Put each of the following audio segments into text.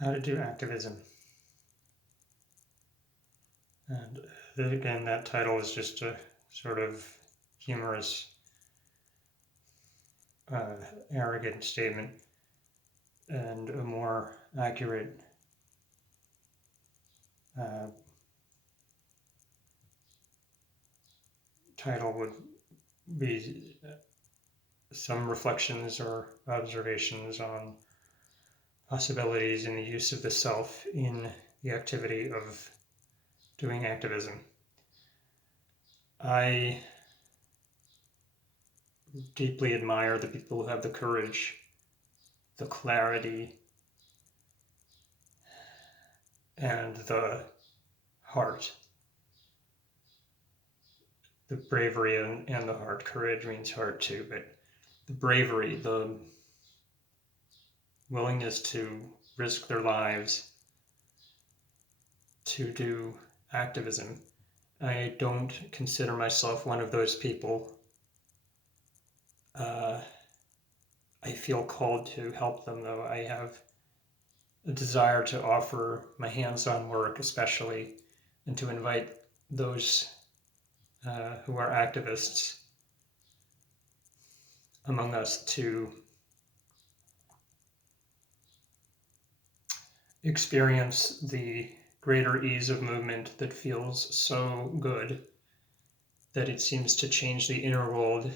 How to do activism. And again, that title is just a sort of humorous, arrogant statement, and a more accurate uh, title would be some reflections or observations on possibilities in the use of the self in the activity of doing activism. I deeply admire the people who have the courage, the clarity, and the heart. The bravery and the heart. Courage means heart too, but the bravery, the willingness to risk their lives to do activism. I don't consider myself one of those people. Uh, I feel called to help them, though. I have a desire to offer my hands-on work, especially, and to invite those who are activists among us to experience the greater ease of movement that feels so good that it seems to change the inner world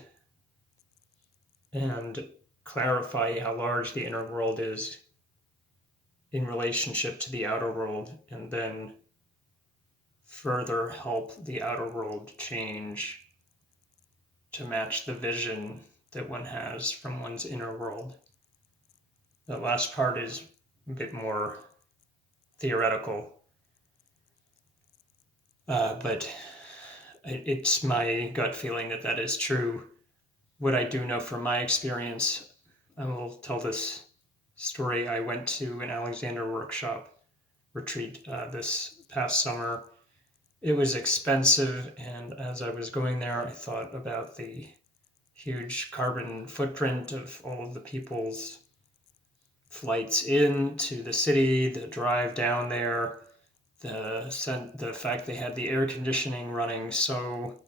and clarify how large the inner world is in relationship to the outer world, and then further help the outer world change to match the vision that one has from one's inner world. The last part is a bit more theoretical, but it's my gut feeling that that is true. What I do know from my experience, I will tell this story. I went to an Alexander workshop retreat this past summer. It was expensive, and as I was going there, I thought about the huge carbon footprint of all of the people's flights into the city, the drive down there, the fact they had the air conditioning running so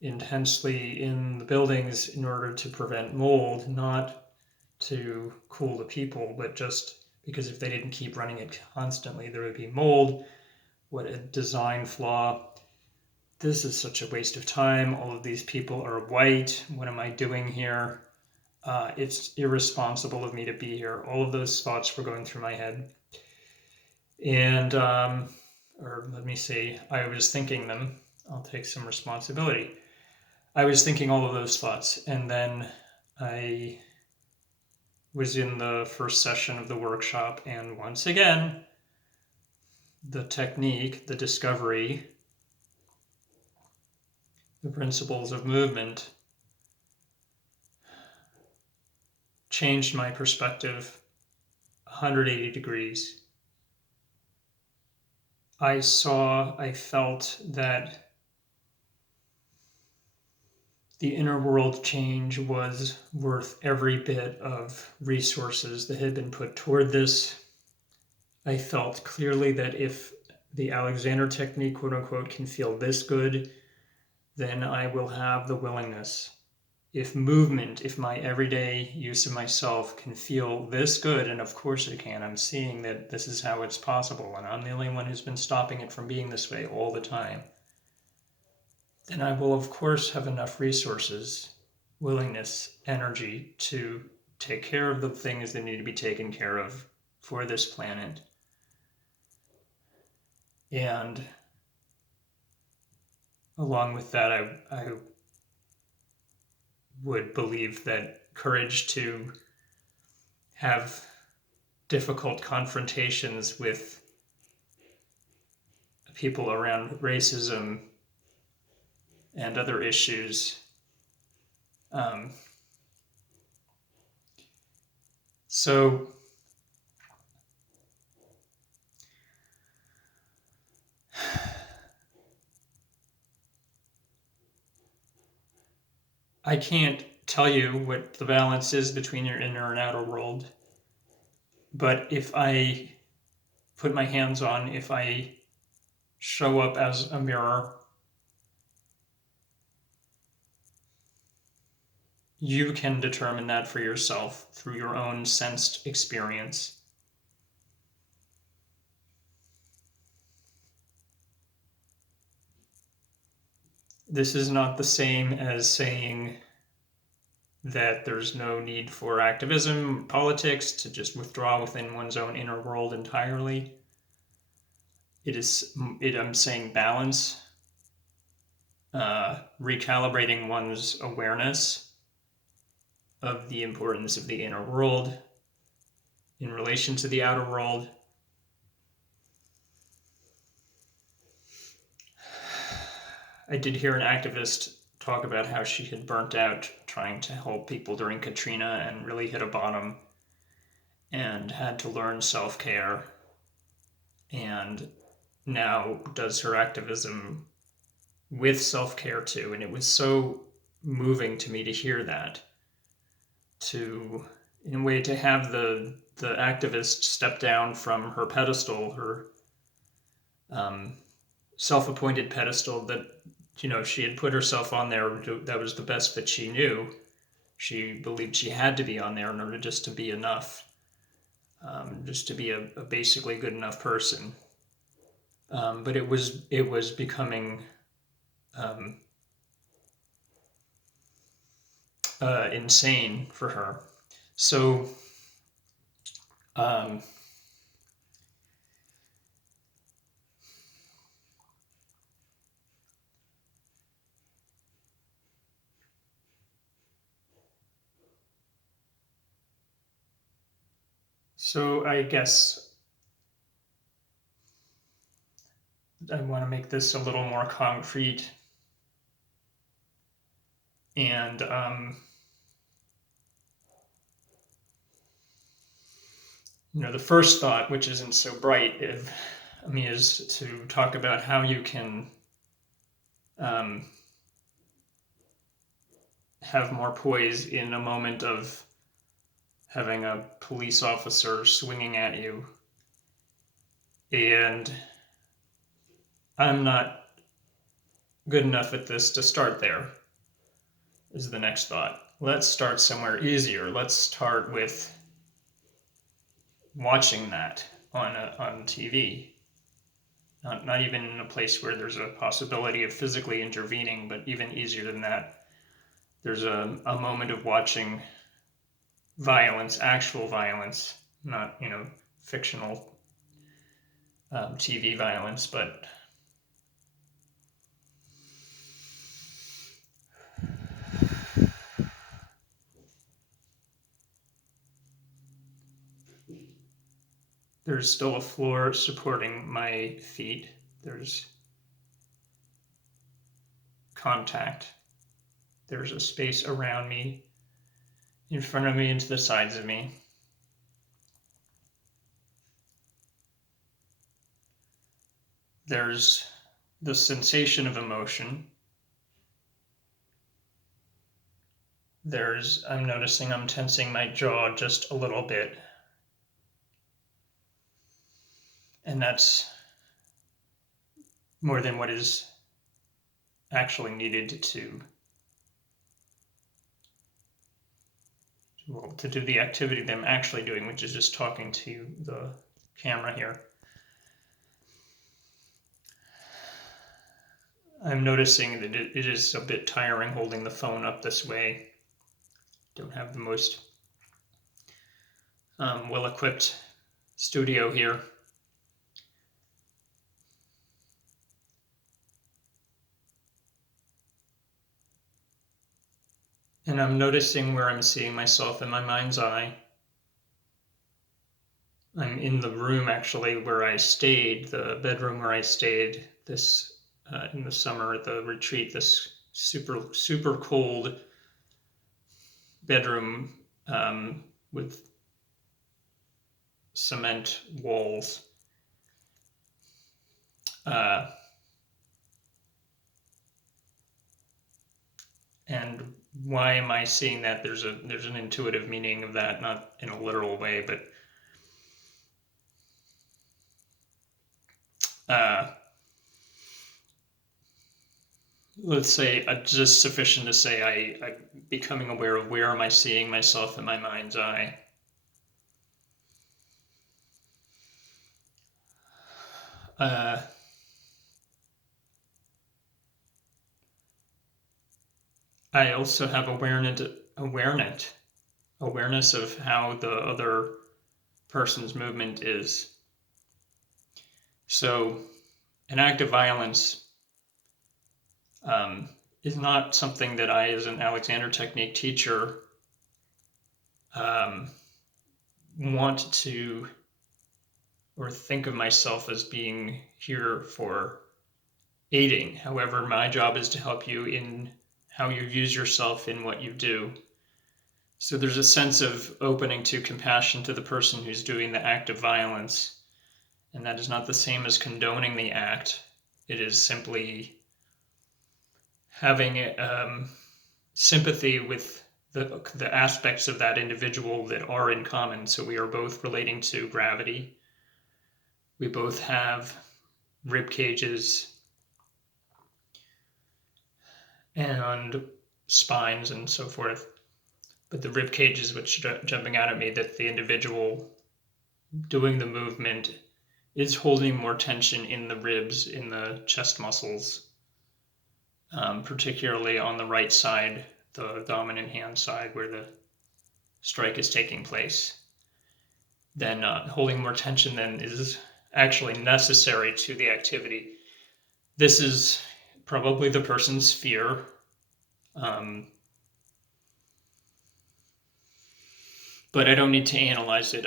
intensely in the buildings in order to prevent mold, not to cool the people, but just because if they didn't keep running it constantly, there would be mold. What a design flaw. This is such a waste of time. All of these people are white. What am I doing here? It's irresponsible of me to be here. All of those thoughts were going through my head. And, or let me see, I was thinking them. I'll take some responsibility. I was thinking all of those thoughts. And then I was in the first session of the workshop. And once again, the technique, the discovery, the principles of movement changed my perspective 180 degrees. I felt that the inner world change was worth every bit of resources that had been put toward this. I felt clearly that if the Alexander technique, quote unquote, can feel this good, then I will have the willingness. If movement, if my everyday use of myself can feel this good, and of course it can, I'm seeing that this is how it's possible, and I'm the only one who's been stopping it from being this way all the time, then I will, of course, have enough resources, willingness, energy to take care of the things that need to be taken care of for this planet. And along with that, I would believe that courage to have difficult confrontations with people around racism and other issues. So I can't tell you what the balance is between your inner and outer world, but if I put my hands on, if I show up as a mirror, you can determine that for yourself through your own sensed experience. This is not the same as saying that there's no need for activism, politics, to just withdraw within one's own inner world entirely. I'm saying balance, recalibrating one's awareness of the importance of the inner world in relation to the outer world. I did hear an activist talk about how she had burnt out trying to help people during Katrina and really hit a bottom and had to learn self-care, and now does her activism with self-care too. And it was so moving to me to hear that, to, in a way, to have the activist step down from her pedestal, her self-appointed pedestal that, she had put herself on there. That was the best that she knew. She believed she had to be on there in order just to be enough, just to be a basically good enough person. But it was becoming insane for her. So so I guess I want to make this a little more concrete. And the first thought, which isn't so bright, is to talk about how you can have more poise in a moment of having a police officer swinging at you. And I'm not good enough at this to start there, is the next thought. Let's start somewhere easier. Let's start with watching that on TV. Not even in a place where there's a possibility of physically intervening, but even easier than that. There's a moment of watching violence, actual violence, not, fictional TV violence, but there's still a floor supporting my feet. There's contact. There's a space around me, in front of me, and to the sides of me. There's the sensation of emotion. I'm noticing I'm tensing my jaw just a little bit. And that's more than what is actually needed to do the activity that I'm actually doing, which is just talking to the camera here. I'm noticing that it is a bit tiring holding the phone up this way. Don't have the most well-equipped studio here. And I'm noticing where I'm seeing myself in my mind's eye. I'm in the room, actually, where I stayed, the bedroom where I stayed this in the summer at the retreat, this super, super cold bedroom with cement walls. And why am I seeing that? There's an intuitive meaning of that, not in a literal way, but uh, let's say just sufficient to say I'm becoming aware of where am I seeing myself in my mind's eye. Uh, I also have awareness of how the other person's movement is. So, an act of violence um, is not something that I, as an Alexander Technique teacher, um, want to or think of myself as being here for aiding. However, my job is to help you in how you use yourself in what you do. So there's a sense of opening to compassion to the person who's doing the act of violence. And that is not the same as condoning the act. It is simply having sympathy with the aspects of that individual that are in common. So we are both relating to gravity. We both have rib cages and spines and so forth. But the rib cage is what's jumping out at me, that the individual doing the movement is holding more tension in the ribs, in the chest muscles, particularly on the right side, the dominant hand side where the strike is taking place. Then holding more tension then is actually necessary to the activity. This is probably the person's fear. But I don't need to analyze it.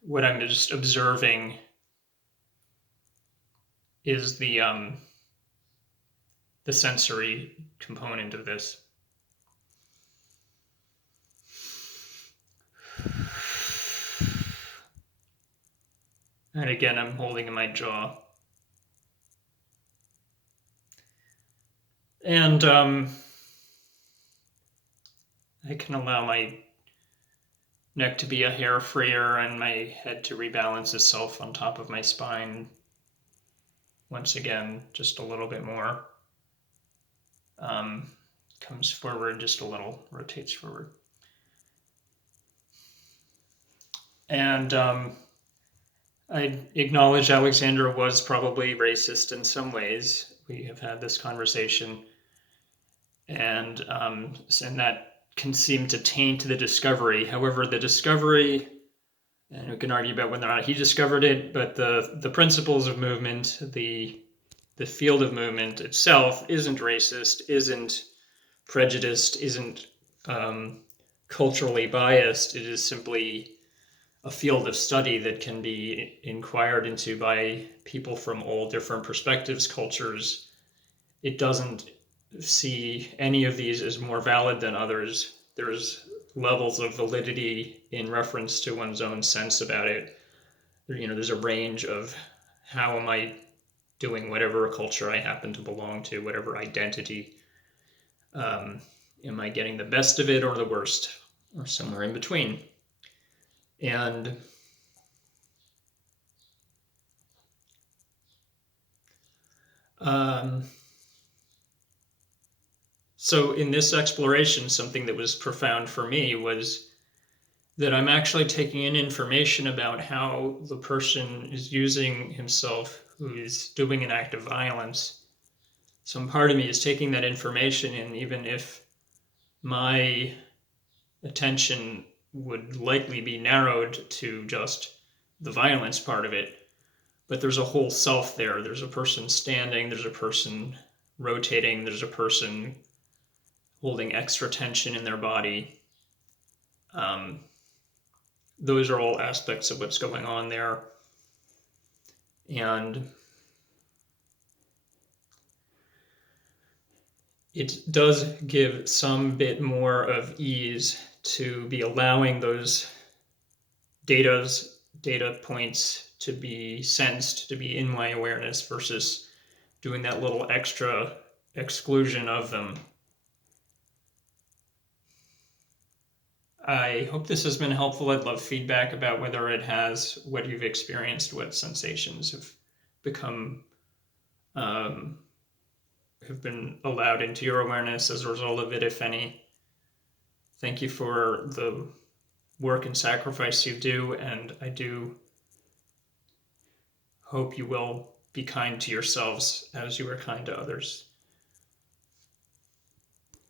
What I'm just observing is the sensory component of this. And again, I'm holding in my jaw. And I can allow my neck to be a hair freer and my head to rebalance itself on top of my spine. Once again, just a little bit more. Comes forward just a little, rotates forward. And I acknowledge Alexander was probably racist in some ways. We have had this conversation. And that can seem to taint the discovery. However, the discovery, and we can argue about whether or not he discovered it, but the principles of movement, the field of movement itself isn't racist, isn't prejudiced, isn't culturally biased. It is simply a field of study that can be inquired into by people from all different perspectives, cultures. It doesn't see any of these as more valid than others. There's levels of validity in reference to one's own sense about it. There's a range of how am I doing whatever culture I happen to belong to, whatever identity. Am I getting the best of it or the worst, or somewhere in between? And so in this exploration, something that was profound for me was that I'm actually taking in information about how the person is using himself who is doing an act of violence. Some part of me is taking that information in, even if my attention would likely be narrowed to just the violence part of it. But there's a whole self there. There's a person standing, there's a person rotating, there's a person holding extra tension in their body. Those are all aspects of what's going on there. And it does give some bit more of ease to be allowing those data points to be sensed, to be in my awareness, versus doing that little extra exclusion of them. I hope this has been helpful. I'd love feedback about whether it has, what you've experienced, what sensations have become have been allowed into your awareness as a result of it, if any. Thank you for the work and sacrifice you do, and I do hope you will be kind to yourselves as you are kind to others.